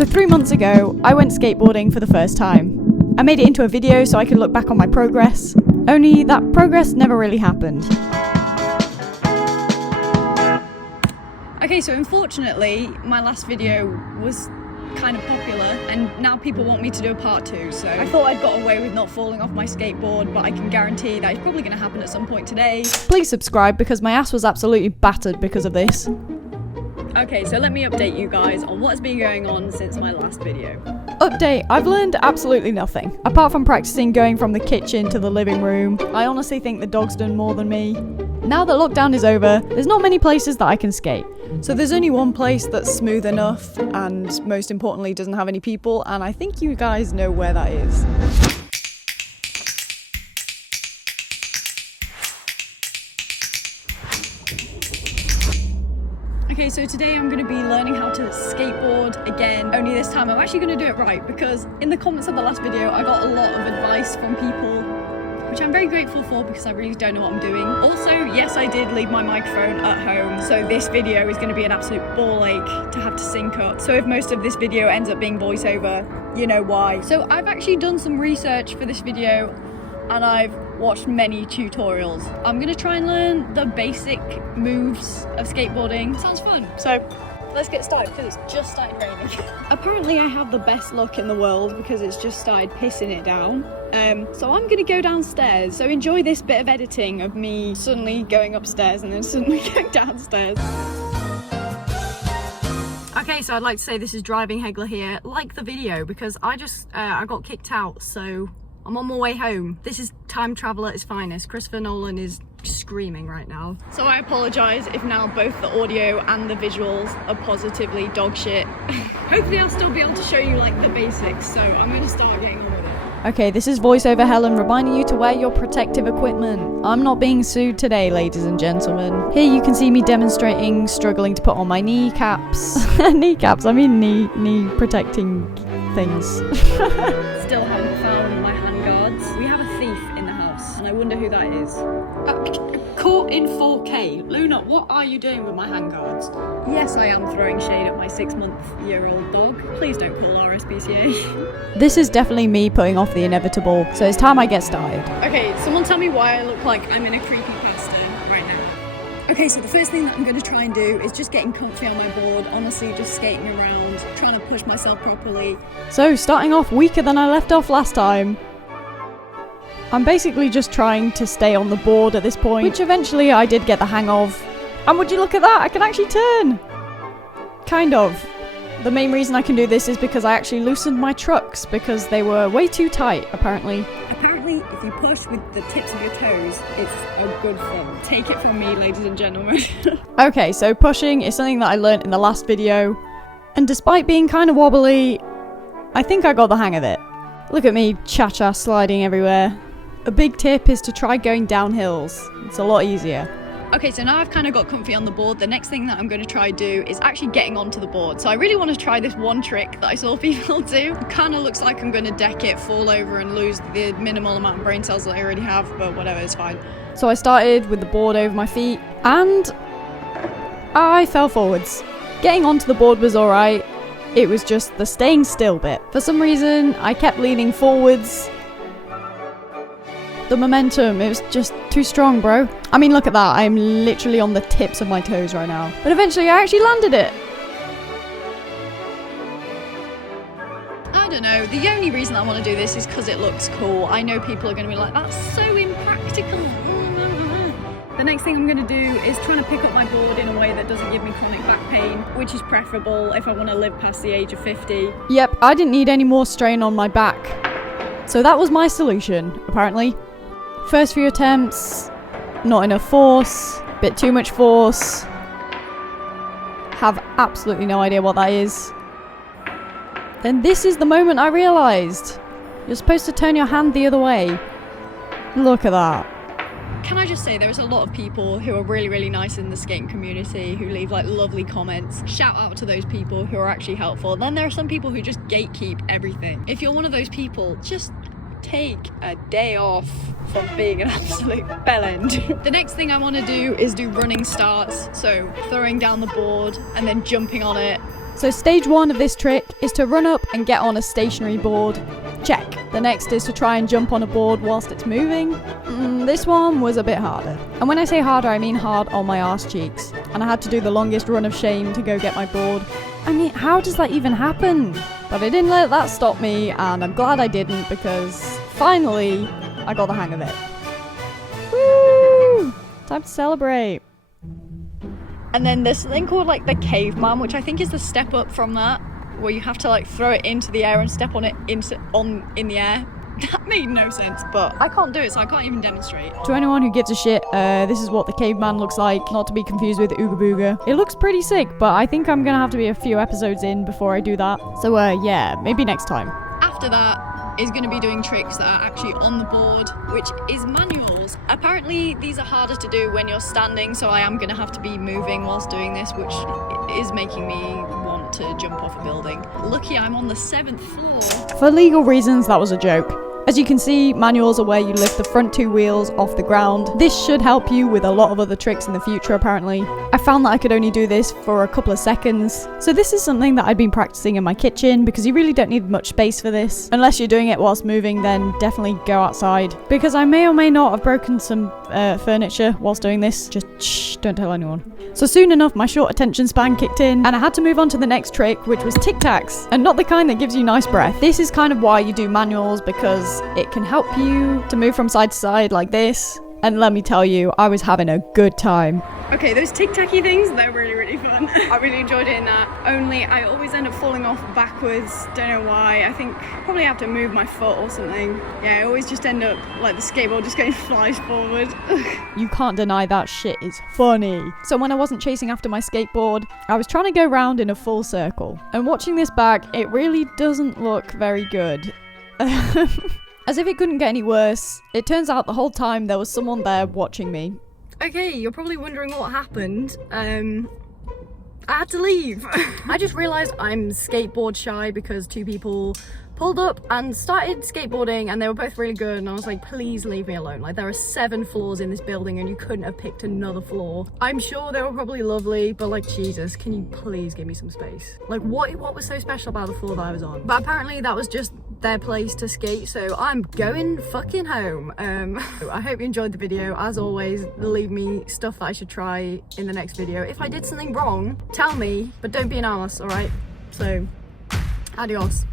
So 3 months ago, I went skateboarding for the first time. I made it into a video so I could look back on my progress, only that progress never really happened. Okay, so unfortunately, my last video was kind of popular and now people want me to do a part 2, so I thought I'd got away with not falling off my skateboard, but I can guarantee that it's probably going to happen at some point today. Please subscribe because my ass was absolutely battered because of this. Okay, so let me update you guys on what's been going on since my last video. Update, I've learned absolutely nothing. Apart from practicing going from the kitchen to the living room, I honestly think the dog's done more than me. Now that lockdown is over, there's not many places that I can skate. So there's only one place that's smooth enough and most importantly doesn't have any people, and I think you guys know where that is. Okay, so today I'm going to be learning how to skateboard again, only this time I'm actually going to do it right, because in the comments of the last video I got a lot of advice from people, which I'm very grateful for because I really don't know what I'm doing. Also, yes, I did leave my microphone at home, so this video is going to be an absolute ball ache to have to sync up. So if most of this video ends up being voiceover, you know why. So I've actually done some research for this video and I've watched many tutorials. I'm going to try and learn the basic moves of skateboarding. Sounds fun. So let's get started because it's just started raining. Apparently I have the best luck in the world because it's just started pissing it down. So I'm gonna go downstairs. So enjoy this bit of editing of me suddenly going upstairs and then suddenly going downstairs. Okay, so I'd like to say this is Driving HEGLA here. Like the video because I got kicked out, so I'm on my way home. This is time travel at its finest. Christopher Nolan is screaming right now. So I apologise if now both the audio and the visuals are positively dog shit. Hopefully I'll still be able to show you like the basics, so I'm going to start getting on with it. Okay, this is voiceover Helen reminding you to wear your protective equipment. I'm not being sued today, ladies and gentlemen. Here you can see me demonstrating, struggling to put on my kneecaps. Kneecaps, I mean knee protecting things. Still haven't found my handguards. We have a thief in the house, and I wonder who that is. Caught in 4K. Luna, what are you doing with my handguards? Yes, I am throwing shade at my 6-month-old dog. Please don't call RSPCA. This is definitely me putting off the inevitable, so it's time I get started. Okay, someone tell me why I look like I'm in a creepypasta right now. Okay, so the first thing that I'm going to try and do is just getting comfy on my board, honestly just skating around, trying to push myself properly. So starting off weaker than I left off last time. I'm basically just trying to stay on the board at this point, which eventually I did get the hang of. And would you look at that, I can actually turn! Kind of. The main reason I can do this is because I actually loosened my trucks because they were way too tight, apparently. Apparently, if you push with the tips of your toes, it's a good fun. Take it from me, ladies and gentlemen. Okay, so pushing is something that I learned in the last video. And despite being kind of wobbly, I think I got the hang of it. Look at me, cha-cha sliding everywhere. A big tip is to try going down hills. It's a lot easier. Okay, so now I've kind of got comfy on the board. The next thing that I'm going to try do is actually getting onto the board. So I really want to try this one trick that I saw people do. It kind of looks like I'm going to deck it, fall over and lose the minimal amount of brain cells that I already have, but whatever, it's fine. So I started with the board over my feet and I fell forwards. Getting onto the board was alright. It was just the staying still bit. For some reason, I kept leaning forwards. The momentum, it was just too strong, bro. I mean, look at that. I'm literally on the tips of my toes right now. But eventually I actually landed it. I don't know. The only reason I want to do this is because it looks cool. I know people are going to be like, that's so impractical. The next thing I'm going to do is trying to pick up my board in a way that doesn't give me chronic back pain, which is preferable if I want to live past the age of 50. Yep, I didn't need any more strain on my back. So that was my solution, apparently. First few attempts, not enough force, bit too much force. Have absolutely no idea what that is. Then this is the moment I realised. You're supposed to turn your hand the other way. Look at that. Can I just say there's a lot of people who are really, really nice in the skating community who leave like lovely comments. Shout out to those people who are actually helpful. Then there are some people who just gatekeep everything. If you're one of those people, just take a day off from being an absolute bellend. The next thing I want to do is do running starts, so throwing down the board and then jumping on it So stage 1 of this trick is to run up and get on a stationary board. Check. The next is to try and jump on a board whilst it's moving. This one was a bit harder. And when I say harder, I mean hard on my arse cheeks. And I had to do the longest run of shame to go get my board. I mean, how does that even happen? But I didn't let that stop me, and I'm glad I didn't, because finally I got the hang of it. Woo! Time to celebrate. And then there's something called like the Caveman, which I think is the step up from that, where you have to like throw it into the air and step on it in the air. That made no sense, but I can't do it, so I can't even demonstrate. To anyone who gives a shit, this is what the Caveman looks like, not to be confused with Ooga Booga. It looks pretty sick, but I think I'm gonna have to be a few episodes in before I do that. So yeah, maybe next time. After that is going to be doing tricks that are actually on the board, which is manuals. Apparently these are harder to do when you're standing, so I am going to have to be moving whilst doing this, which is making me want to jump off a building. Lucky I'm on the 7th floor. For legal reasons, that was a joke. As you can see, manuals are where you lift the front 2 wheels off the ground. This should help you with a lot of other tricks in the future, apparently. I found that I could only do this for a couple of seconds. So this is something that I'd been practicing in my kitchen, because you really don't need much space for this. Unless you're doing it whilst moving, then definitely go outside. Because I may or may not have broken some furniture whilst doing this. Just shh, don't tell anyone. So soon enough, my short attention span kicked in, and I had to move on to the next trick, which was Tic-Tacs. And not the kind that gives you nice breath. This is kind of why you do manuals, because it can help you to move from side to side like this. And let me tell you, I was having a good time. Okay, those tic-tacky things, they're really, really fun. I really enjoyed doing that. Only I always end up falling off backwards. Don't know why. I think probably have to move my foot or something. Yeah, I always just end up like the skateboard just going flies forward. You can't deny that shit is funny. So when I wasn't chasing after my skateboard, I was trying to go round in a full circle. And watching this back, it really doesn't look very good. As if it couldn't get any worse, it turns out the whole time there was someone there watching me. Okay, you're probably wondering what happened. I had to leave. I just realised I'm skateboard shy because 2 people pulled up and started skateboarding, and they were both really good, and I was like, please leave me alone. Like, there are 7 floors in this building and you couldn't have picked another floor. I'm sure they were probably lovely, but like, Jesus, can you please give me some space? Like, what was so special about the floor that I was on? But apparently that was just their place to skate, so I'm going fucking home. I hope you enjoyed the video. As always, leave me stuff that I should try in the next video. If I did something wrong, tell me, but don't be an arse, alright? So, adios.